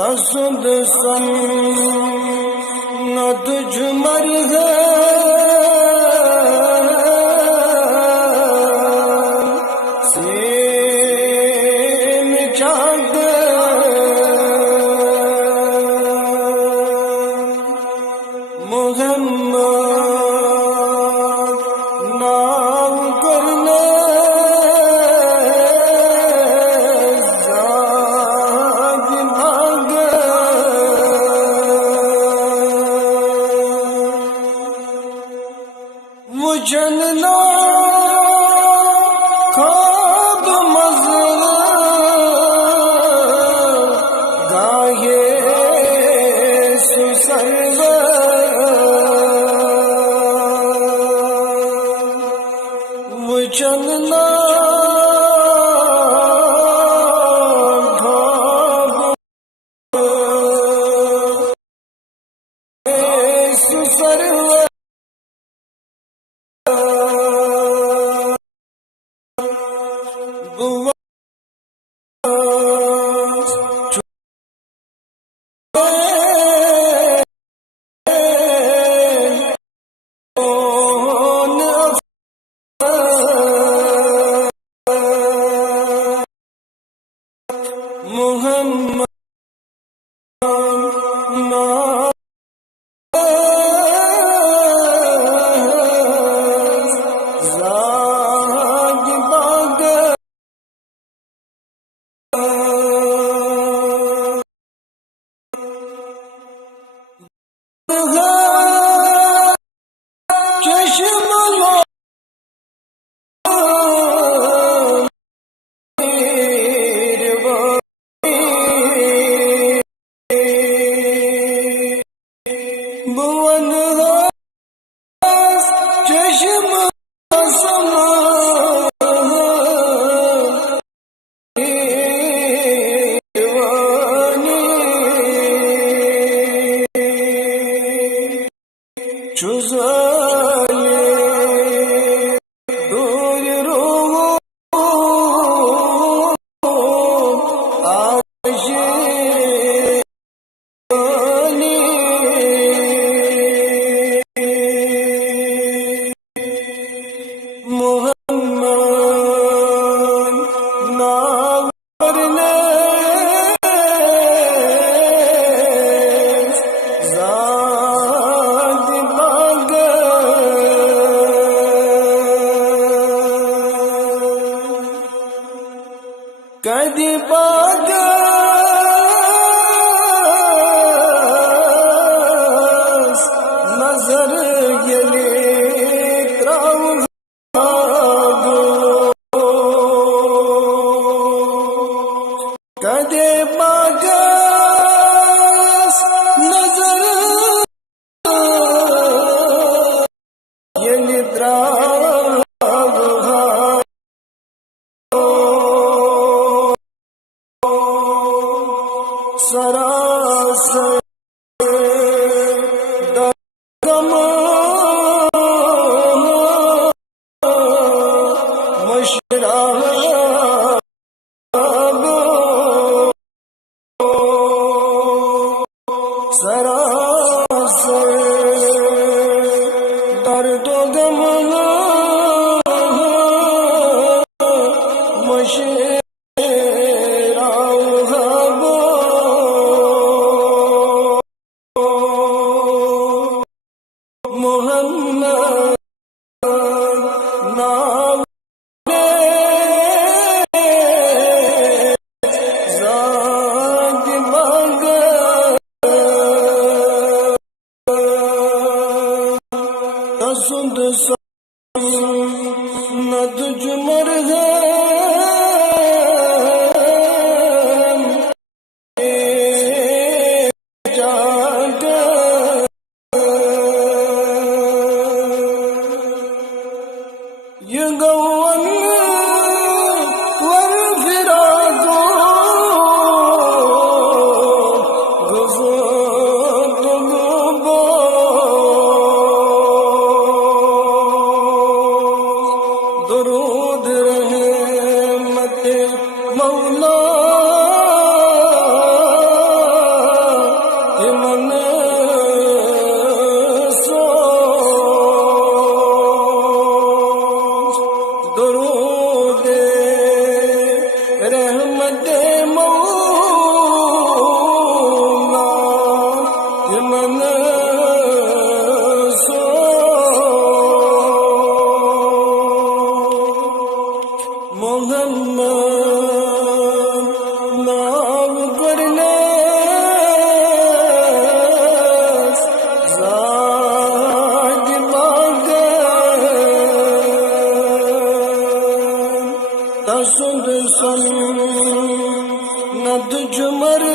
तसुद सन न तुझ मर है जनना खाब मज़ल गाये सुसर्व जनना खाब सुसर्व कदी बागा नजर यले त्राऊ कदे बागा नजर यले त्राऊ सरासर दगम मशराब सरासर दर्द गम मशराब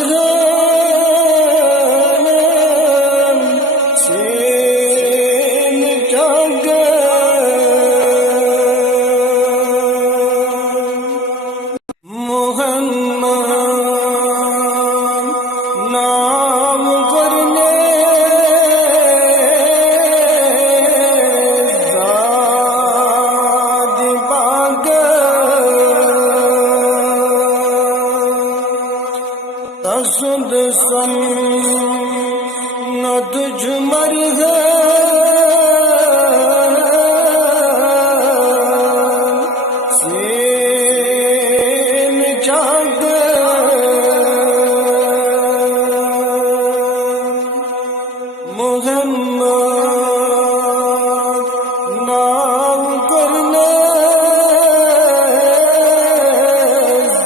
है सीन जागे मोहम्मद नाम करने ज़ाद बागे तसुद सन्नत झुमर है सीन जागे मोहम्मद नाम करने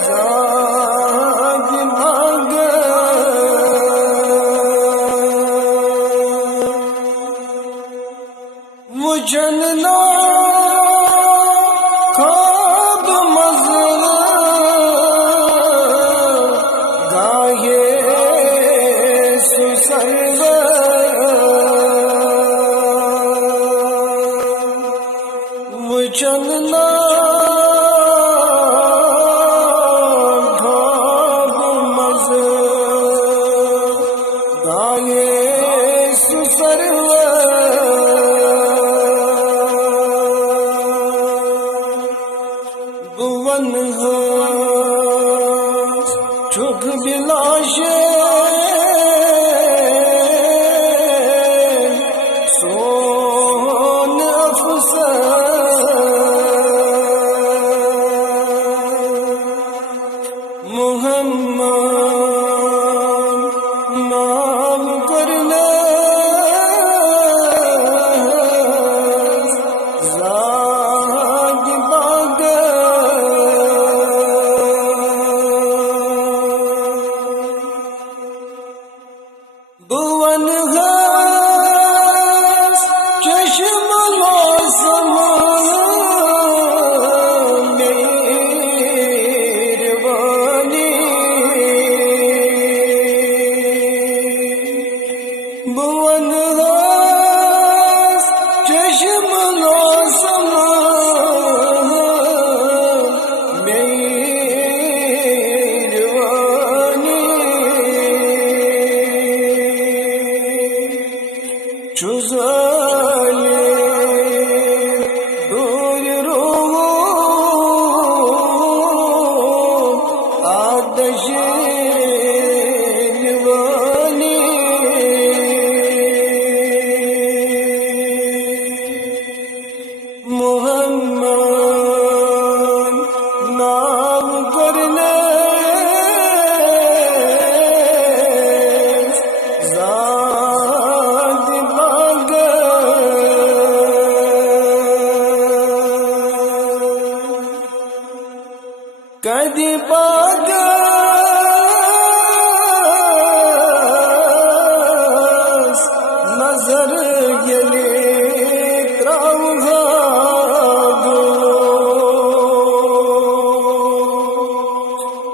ज़ाद भागे वो जनना ख्वाब मज़र गाये सुसरवर वो जनना ख्वाब मज़र गाये सुसरवर भुवन है चुग बिलाशे सोन अफसर मोहम्मद नाम करने ज़ाद बागे भुवन है चश्म मौसम मेहरबानी भुवन है चश्म मौसम मेहरबानी चुज़ाले दूर रूह आदश निवानी मोहम्मद नाम करने ज़ाद बागे कदी बागे नजर यले त्राउहा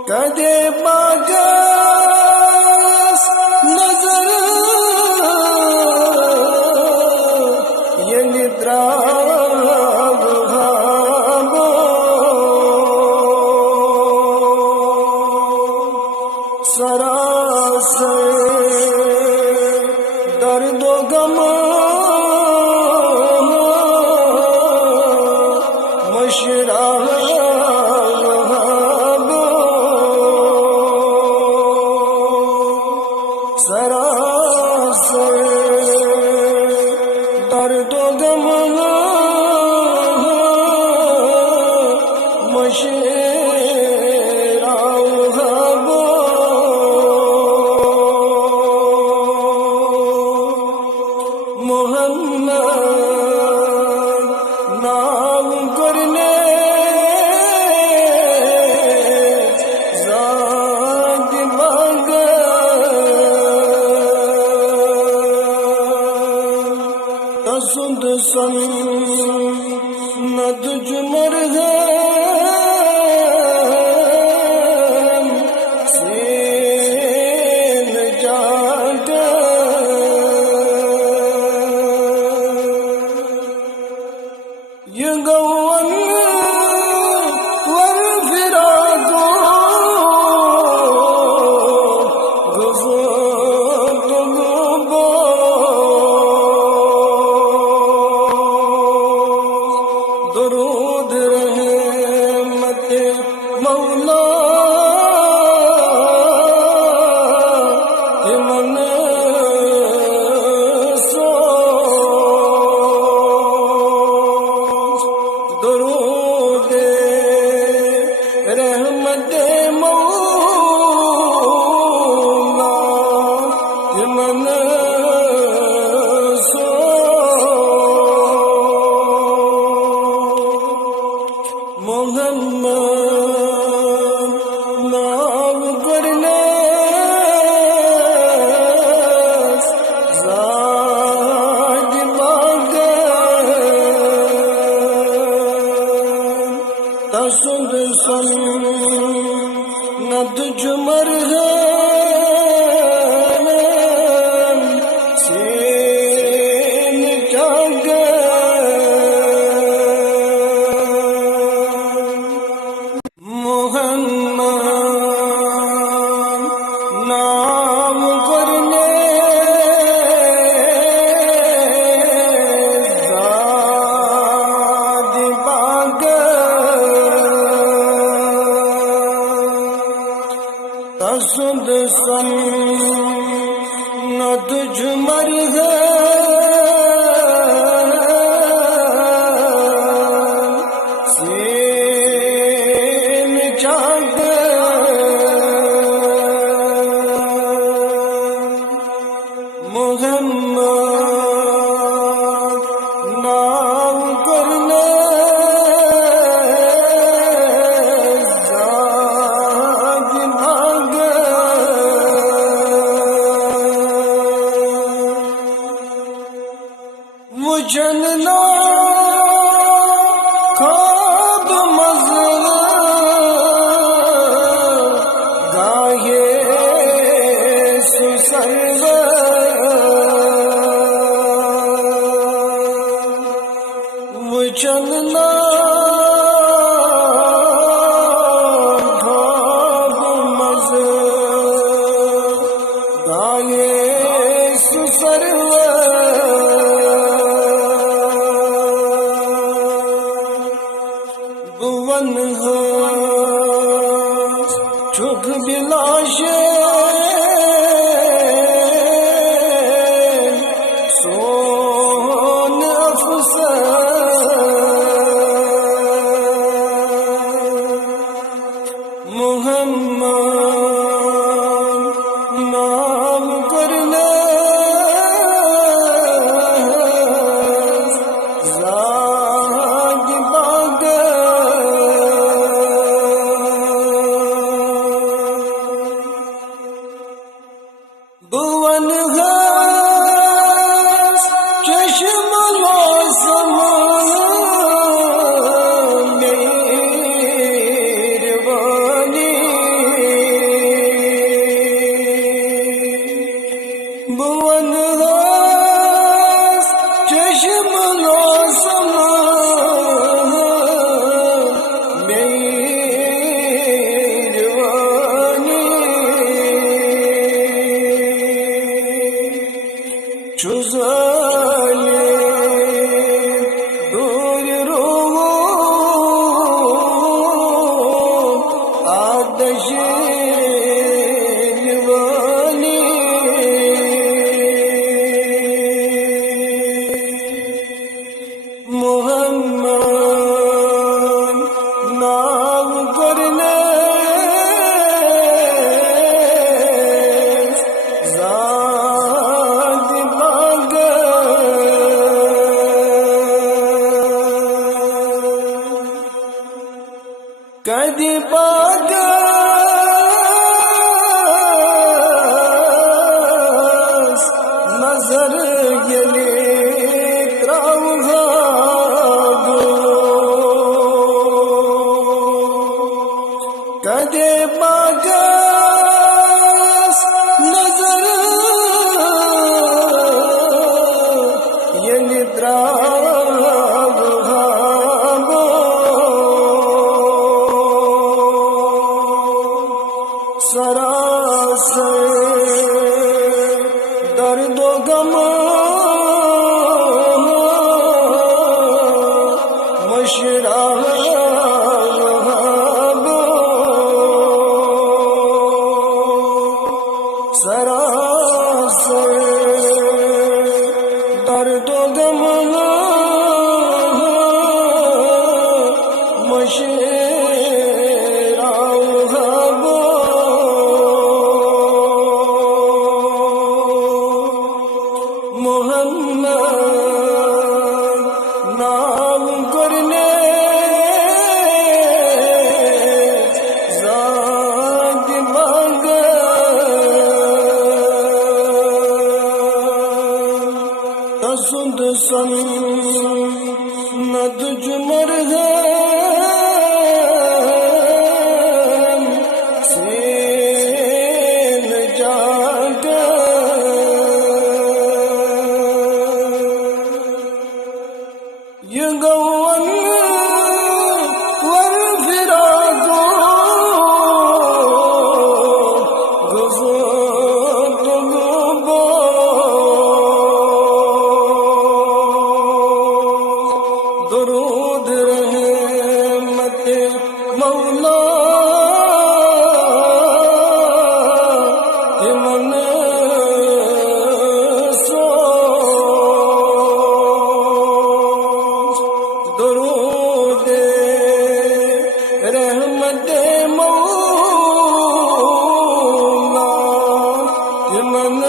कदे बागे नजर यले त्राउहा सरासर दर्द गम मशरा सरासर दर्द गम मशरा मोहम्मद नाम करने ज़ाद बागे तसुद सन्नत झुमर है से सन न तुझ मर है जनना खाब मज़ल गाये सुसरवर मुझनना खाब मज़ल गाये सुसरवर चुग बिलाशे सोन अफसर मुहम्मद नाम करने भुवन घास चश्म मौसम मेहरबानी भुवन घास चश्म मौसम चुज़ाले दूर रोवो आदश निवानी मुहम्मद नाम करने कदी पागस नजर यले त्राउहा कदे पागस नजर यले त्राउहा सरासर दर्दो गम मशरा सरासर दर्दो गम मशरा मुहम्मद नाम करने ज़ाद मांग तसुद सन न तुझ मर है يقون والفراق قصد درود رہے मन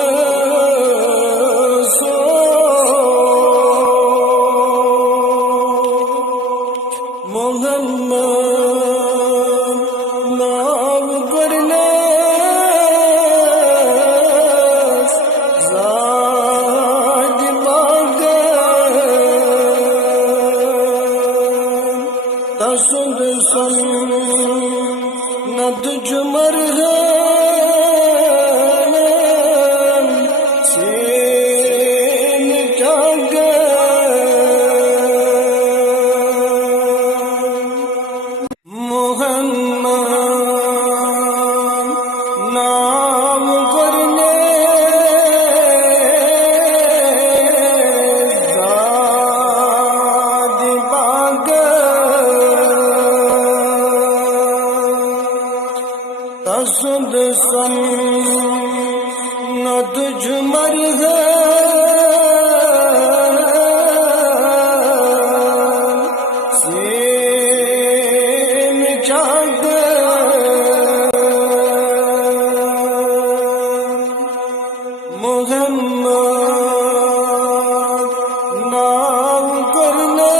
सो मोहम्मद नाम करने जाग बागन तसुद सन नद जुमर है तसुद सन नद जुमर है सेन जाग मोहम्मद नाम करने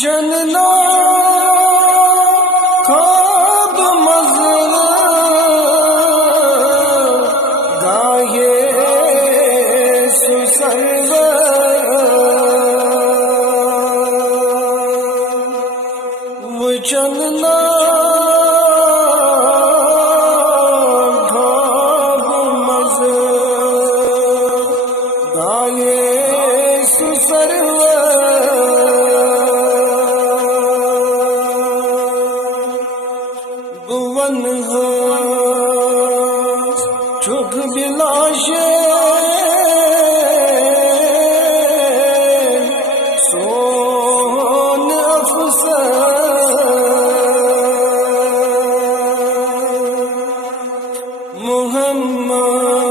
जनना खाब मज़ल गाये सुसर्व जनना खाब मज़ल गाये सुसर्व भुवन हो चुग बिलाशे सोन अफसर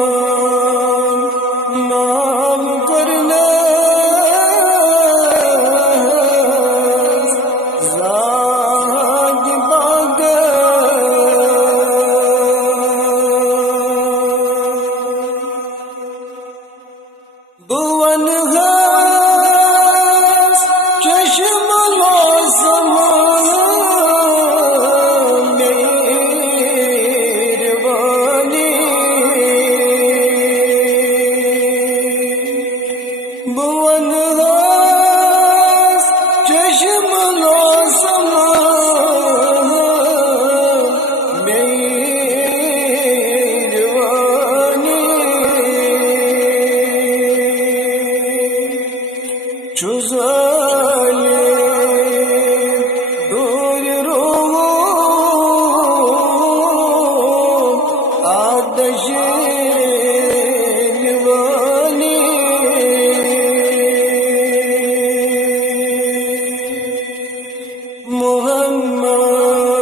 मोहम्मद नाम करने भुवन है चश्म मौसम मेरवानी भुवन है चश्म मौसम चुज़ाले दूर रोवो आदश निवानी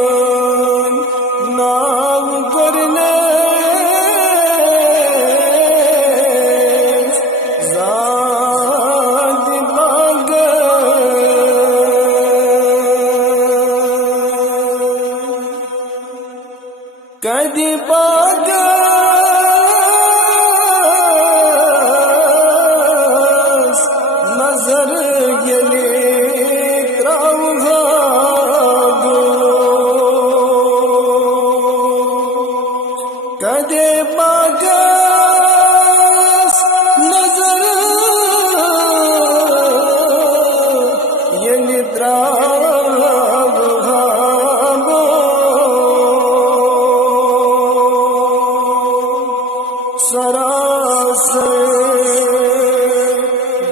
मोहम्मद नाम करने कदी बागस नजर गेले त्रावघागो कदी बागस नजर गेले त्रावघागो सरासर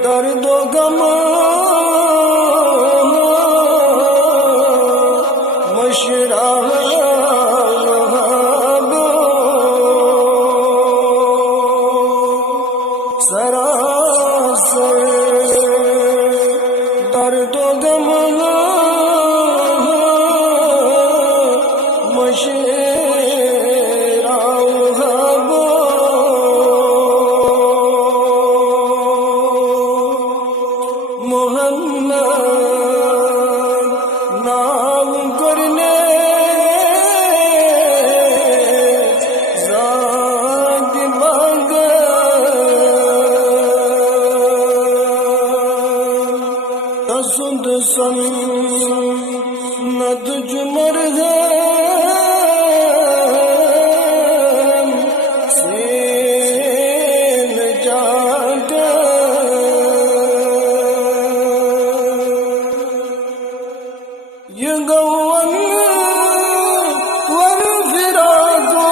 दर्दो गम मशराबो सरासर दर्दो गम मशराबो तसुद सन नद जुमर है सेन जागा ये गौवन वर फिरा दो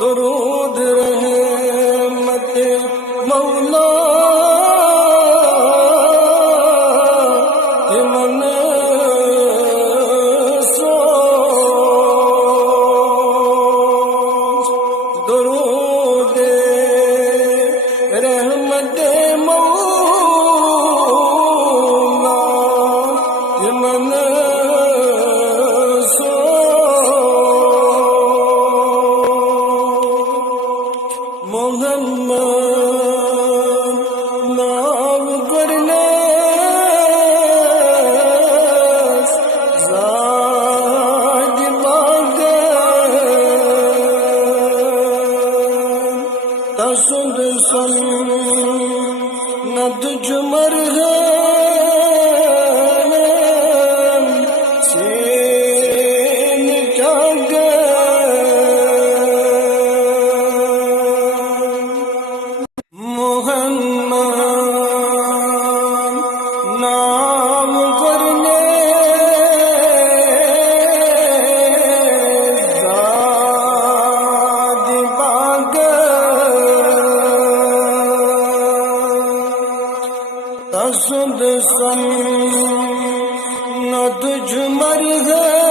दरूद रहमत मौला मन सो दरूद रहमत मौला मन मोहम्मद नाम करने ज़ाद बागन तसुद सन नद जुमर है सेन जागा नाम करने ज़ाद बागन तसुद सन नद जुमर है